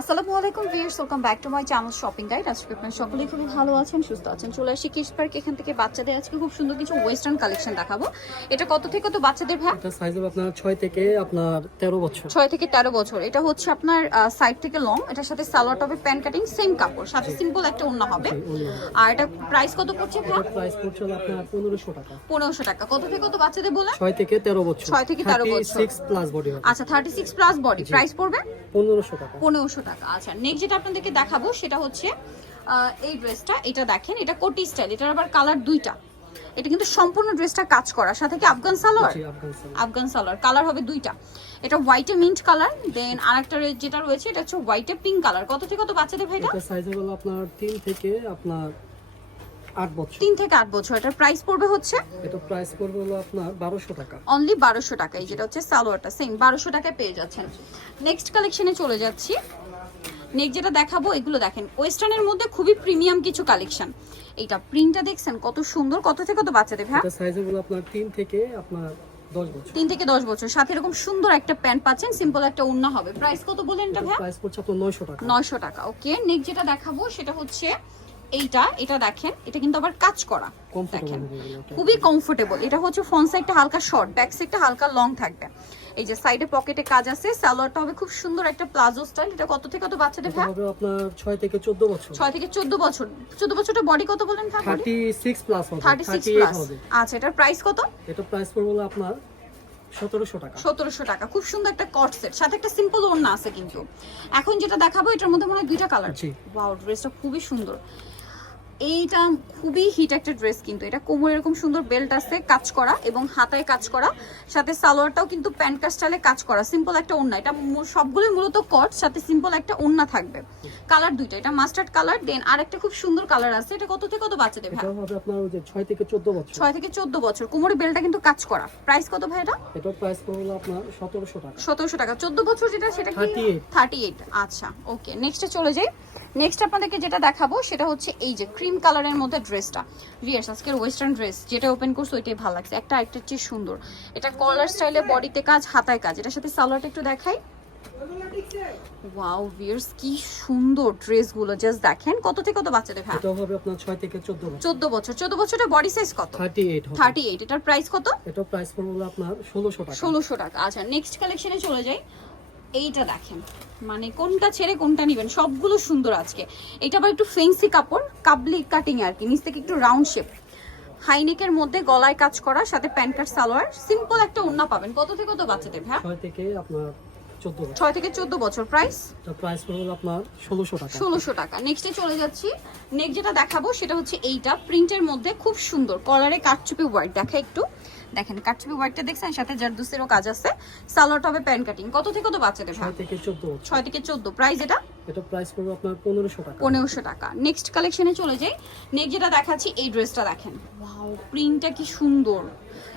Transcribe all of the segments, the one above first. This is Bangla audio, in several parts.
আসসালামু আলাইকুম viewers welcome back to my channel shopping guide আজকে আপনারা সকলেই খুবই ভালো আছেন সুস্থ আছেন চলে আসি কিস পার্ক এখান থেকে বাচ্চাদের আজকে খুব সুন্দর কিছু ওয়েস্টার্ন কালেকশন দেখাবো। এটা কত থেকে কত বাচ্চাদের ভ্যা এটা সাইজ হবে আপনার ছয় থেকে আপনার তেরো বছর। ছয় থেকে তেরো বছর। এটা হচ্ছে আপনার সাইড থেকে লং এটার সাথে সালোয়ার টপে প্যান্ট কাটিং সেম কাপড় সাথে সিম্পল একটা ওড়না হবে। আর এটা প্রাইস কত পড়ছে ভ্যা প্রাইস পড়ছে আপনার পনেরোশো টাকা। পনেরোশো টাকা। কত থেকে কত বাচ্চাদের বলে? ছয় থেকে তেরো বছর। ছয় থেকে তেরো বছর। সিক্স প্লাস বডি আচ্ছা thirty six plus body price পড়বে? পনেরোশো টাকা। টাকা। আচ্ছা নেক্সট যেটা আপনাদেরকে দেখাবো সেটা হচ্ছে এই ড্রেসটা এটা দেখেন এটা কোটি স্টাইল এটার আবার কালার দুইটা। এটা কিন্তু সম্পূর্ণ ড্রেসটা কাজ করা। সাথে কি আফগান সালোয়ার? আফগান সালোয়ার। কালার হবে দুইটা। এটা হোয়াইটে মিন্ট কালার দেন আরেকটা রে- যেটা রয়েছে এটা হচ্ছে হোয়াইটে পিঙ্ক কালার কত থেকে কত বাচ্চাদের ভাইটা? এটা সাইজ হলো আপনার তিন থেকে আপনার আট বছর। তিন থেকে আট বছর। এটার প্রাইস পড়বে হচ্ছে? এটা প্রাইস পড়বে হলো আপনার বারোশো টাকা। অনলি বারোশো টাকায় যেটা হচ্ছে সালোয়ারটা সেম বারোশো টাকায় পেয়ে যাচ্ছেন। নেক্সট কালেকশনে চলে যাচ্ছি। নেক্সট যেটা দেখাবো এগুলো দেখেন। ওয়েস্টার্নের মধ্যে খুবই প্রিমিয়াম কিছু কালেকশন এইটা প্রিন্টটা দেখছেন? কত সুন্দর কত থেকে কত বাচ্চাদের হ্যাঁ এটা সাইজ হলো আপনার 3 থেকে আপনার তিন থেকে দশ বছর। সাথে এরকম সুন্দর একটা প্যান্ট পাচ্ছেন সিম্পল একটা ওড়না হবে। প্রাইস কত বলেন এটা ভাই প্রাইস পড়ছে আপনার নয়শো টাকা। নয়শো টাকা। ওকে নেক্সট যেটা দেখাবো সেটা হচ্ছে এইটা এটা দেখেন এটা কিন্তু আবার কাজ করা। দেখেন খুবই কমফোর্টেবল এটা হচ্ছে ফ্রন্ট সাইডটা হালকা শর্ট ব্যাক সাইডটা হালকা লং থাকবে। এই যে সাইডে পকেটে কাজ আছে সালোয়ারটা হবে খুব সুন্দর একটা প্লাজো স্টাইল এটা কত থেকে কত বাচ্চাদের ভাই? হবে আপনার ছয় থেকে চোদ্দ বছর। ছয় থেকে চোদ্দ বছর। চোদ্দ বছরটা বডি কত বলেন ভাই? থার্টি সিক্স প্লাস হবে thirty six thirty eight plus আচ্ছা এটার প্রাইস কত? এটা প্রাইস পড়বে আপনার টাকা। খুব সুন্দর একটা কট সেট সাথে একটা সিম্পল ওড়না আছে কিন্তু। এখন যেটা দেখাবো এটার মধ্যে মনে হয় দুইটা কালার জি। ওয়াও ড্রেসটা খুবই সুন্দর। এইটা খুবই হিট একটা ড্রেস কিন্তু। এটা কোমরে এরকম সুন্দর বেল্ট আছে কাজ করা এবং হাতায় কাজ করা। সাথে সালোয়ারটাও কিন্তু প্যান্ট স্টাইলে কাজ করা। সিম্পল একটা ওড়না এটা সবগুলোই মূলত কট সাথে সিম্পল একটা ওড়না থাকবে। কালার দুইটা। এটা মাস্টার্ড কালার দেন আর একটা খুব সুন্দর কালার আছে। এটা কত থেকে কত বাচ্চাদের ভাই? এটা হবে আপনার ওই যে ছয় থেকে চোদ্দ বছর। ছয় থেকে চোদ্দ বছর। কোমরে বেলটা কিন্তু কাজ করা। প্রাইস কত ভাই এটা? এটা প্রাইস হলো আপনার সতেরোশো টাকা। সতেরোশো টাকা। চোদ্দ বছর যেটা সেটা কি? 38 থার্টি এইট আচ্ছা ওকে নেক্সটে চলে যাই। নেক্সট আপনাদেরকে যেটা দেখাবো সেটা হচ্ছে এই যে ক্রিম কালারের মধ্যে ড্রেসটা ভিয়ার্স আজকের ওয়েস্টার্ন ড্রেস যেটা ওপেন করছে ওইটাই ভালো লাগছে। একটা আরেকটার চেয়ে সুন্দর। এটা কলার স্টাইলে বডিতে কাজ হাতায় কাজ। এটার সাথে সালোয়ারটা একটু দেখাই। ওয়াও কি সুন্দর ড্রেসগুলো জাস্ট দেখেন কত থেকে কত বাচ্চাদের ভাই? এটা হবে আপনার ছয় থেকে চোদ্দ বছর। বছরের বডি সাইজ কত? হবে। এটার প্রাইস কত? এটা প্রাইস পড়বে আপনার ষোলোশো টাকা। টাকা। আচ্ছা নেক্সট কালেকশনে চলে যাই। এইটা দেখেন। মানে কোনটা ছেড়ে কোনটা নেবেন সবগুলো সুন্দর আজকে। এটা আবার একটু ফেন্সি কাপড় কাবলি কাটিং আর কি নিচ থেকে একটু রাউন্ড শেপ হাইনেকের মধ্যে গলায় কাজ করা সাথে প্যান্ট কাট সালোয়ার। সিম্পল একটা ওন্না পাবেন। কত থেকে কত বাচ্চাদের ভাই ছয় থেকে আপনার চোদ্দ বছর। ছয় থেকে চোদ্দ বছর প্রাইস এটা প্রাইস হলো আপনার ষোলোশো টাকা। ষোলোশো টাকা। নেক্সটে চলে যাচ্ছি। নেক্সট যেটা দেখাবো সেটা হচ্ছে এইটা। প্রিন্টের মধ্যে খুব সুন্দর। কলারে কাটচুপি হোয়াইট দেখা একটু। দেখেন কাটচুপি হোয়াইটটা দেখছেন? সাথে জারদুসেরও কাজ আছে। সালোয়ারটা হবে প্যান্ট কাটিং কত থেকে কত বাচ্চাদের ভাই ছয় থেকে চোদ্দ বছর। ছয় থেকে চোদ্দ। প্রাইস এটা? এটা প্রাইস পড়বে আপনার পনেরোশো টাকা। পনেরোশো টাকা। নেক্সট কালেকশনে চলে যাই। নেক্সট যেটা দেখাচ্ছি এই ড্রেসটা দেখেন। ওয়াও প্রিন্টটা কি সুন্দর।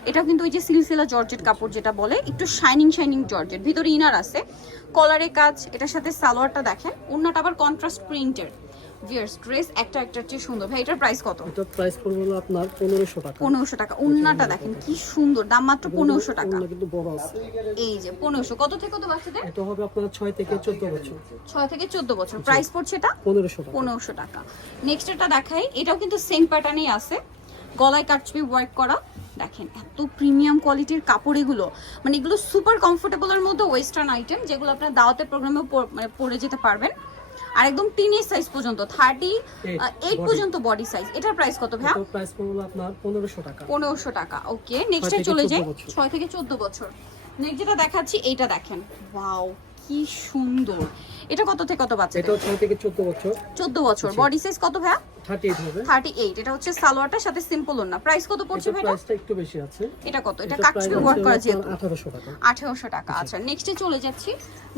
এটা কিন্তু ওই যে সিলসিলা জর্জেট কাপড় যেটা বলে একটু শাইনিং শাইনিং জর্জেট। ভিতরে ইনার আছে। কলারে কাজ এটার সাথে সালোয়ারটা দেখেন। অন্যটা আবার কন্ট্রাস্ট প্রিন্টের ভিয়ার্স ড্রেস একটা একটা চেয়ে সুন্দর। ভাই এটার প্রাইস কত? এটা প্রাইস পড়বে হলো আপনার পনেরোশো টাকা। পনেরোশো টাকা। অন্যটা দেখেন কি সুন্দর। দাম মাত্র পনেরোশো টাকা। ওগুলো কিন্তু বড় আছে। এই যে পনেরোশো। কত থেকে কত বাচ্চাদের? এটা হবে আপনার ছয় থেকে চোদ্দ বছর। ছয় থেকে চোদ্দ বছর। প্রাইস পড়ছে এটা? পনেরোশো টাকা। পনেরোশো টাকা। নেক্সট এটা দেখাই। এটাও কিন্তু সেম প্যাটার্নেই আছে। গলায় কাটছবি ওয়ার্ক করা। দেখেন এত প্রিমিয়াম কোয়ালিটির কাপড় এগুলো। মানে এগুলো সুপার কমফোর্টেবলের মধ্যে ওয়েস্টার্ন আইটেম যেগুলো আপনার দাওয়াতে প্রোগ্রামে মানে পরে যেতে পারবেন। আর একদম টিনের সাইজ পর্যন্ত থার্টি এইট body। পর্যন্ত বডি সাইজ এটার প্রাইস কত ভাইয়া? এটা প্রাইস পড়বে হলো আপনার পনেরোশো টাকা। পনেরোশো টাকা ওকে নেক্সটে চলে যাই। 14 ছয় থেকে চোদ্দ বছর। নেক্সট যেটা দেখাচ্ছি এইটা দেখেন। ওয়াও কি সুন্দর। এটা কত থেকে কত বাচ্চা এটাও ছয় থেকে চোদ্দ বছর। চোদ্দ বছর। বডি সাইজ কত হবে। থার্টি এইট এটা হচ্ছে সালোয়ারটার সাথে সিম্পল প্রাইস কত পড়ছে এটা প্রাইসটা একটু বেশি আছে। এটা কত? এটা এটা কাটছবি ওয়ার্ক করা যেহেতু। আঠারোশো টাকা। আচ্ছা। নেক্সটে চলে যাচ্ছি।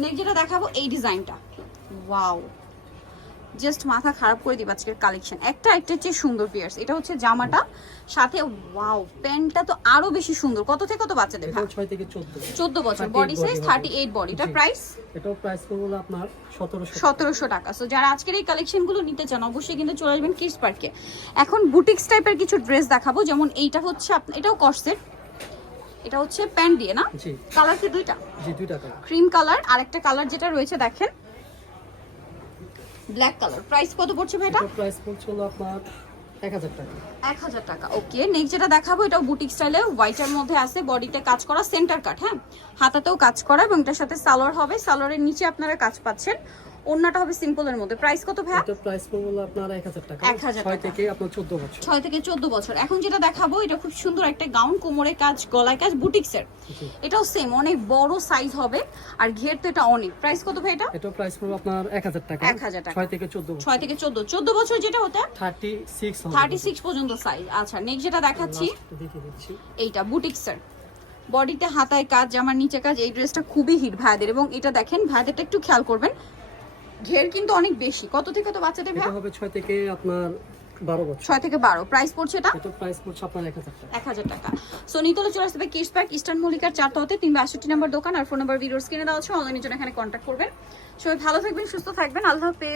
নেক্সট যেটা দেখাবো এই ডিজাইনটা ওয়াও জাস্ট মাথা খারাপ করে দিবা আজকের কালেকশন একটা একটা চেয়ে সুন্দর পিয়ার্স এটা হচ্ছে জামাটা। সাথে ওয়াও প্যান্টটা তো আরও বেশি সুন্দর। কত থেকে কত বাচ্চাদের এটাও ছয় থেকে চোদ্দ। চোদ্দ বছর। বডি সাইজ body হবে। থার্টি এইট বডি এটা প্রাইস এটাও প্রাইস হলো আপনার সতেরোশো সতেরোশো টাকা। সো যারা আজকের এই কালেকশনগুলো নিতে চান অবশ্যই কিন্তু চলে আসবেন কিডস পার্কে এখন বুটিক্স টাইপের কিছু ড্রেস দেখাবো। যেমন এইটা হচ্ছে এটাও কর্সেট এটা হচ্ছে প্যান্ট দিয়ে না? জি। কালার কি দুইটা? জি দুই টাকা ক্রিম কালার আর একটা কালার যেটা রয়েছে দেখেন। ব্ল্যাক কালার প্রাইস কত পড়ছে এটা প্রাইস পড়ছে হলো আপনার এক হাজার টাকা। এক হাজার টাকা ওকে নেক্সট যেটা দেখাবো এটাও বুটিক স্টাইলে হোয়াইটের মধ্যে আছে বডিতে কাজ করা সেন্টার কাট হ্যাঁ? হাতাতেও কাজ করা এবং এটার সাথে সালোয়ার হবে। সালোয়ারের নিচে আপনারা কাজ পাচ্ছেন ওন্নাটা হবে সিম্পলের মধ্যে। প্রাইস কত ভাই এটা প্রাইস পড়বে আপনার এক হাজার টাকা। 1000 থেকে আপনার চোদ্দ বছর। ছয় থেকে চোদ্দ বছর। এখন যেটা দেখাবো এটা খুব সুন্দর একটা গাউন কোমরে কাজ গলায় কাজ বুটিক্সের। এটাও সেম অনেক বড় সাইজ হবে। আর ঘের তো এটা অনেক। প্রাইস কত ভাই এটা? এটা প্রাইস পড়বে আপনার এক হাজার টাকা। 1000 টাকা। ছয় থেকে চোদ্দ বছর। ছয় থেকে চোদ্দ। চোদ্দ বছর যেটা হতে থার্টি সিক্স থার্টি সিক্স পর্যন্ত সাইজ আচ্ছা নেক্সট যেটা দেখাচ্ছি এইটা বুটিক্সের বডিতে হাতায় কাজ জামার নিচে কাজ এই ড্রেসটা খুবই হিট ভাইদের এবং এটা দেখেন ভাইদেরটা একটু খেয়াল করবেন ঘের কিন্তু অনেক বেশি। কত থেকে তো বাচ্চাদের ভাই? হবে 6 থেকে আপনার বারো বছর। 6 থেকে বারো। প্রাইস পড়ছে এটা? এটা প্রাইস পড়ছে আপনার এক হাজার টাকা। এক হাজার টাকা। সো নিতলে চলে আসবে কেশ প্যাক ইস্টার্ন মল্লিকার চারটা হতে তিন বাষট্টি নম্বর দোকান আর ফোন নাম্বার ভিডিওর স্ক্রিনে দেওয়া আছে। অনলাইনের জন্য এখানে কন্টাক্ট করবেন। সবাই ভালো থাকবেন সুস্থ থাকবেন। আল্লাহ হাফেজ।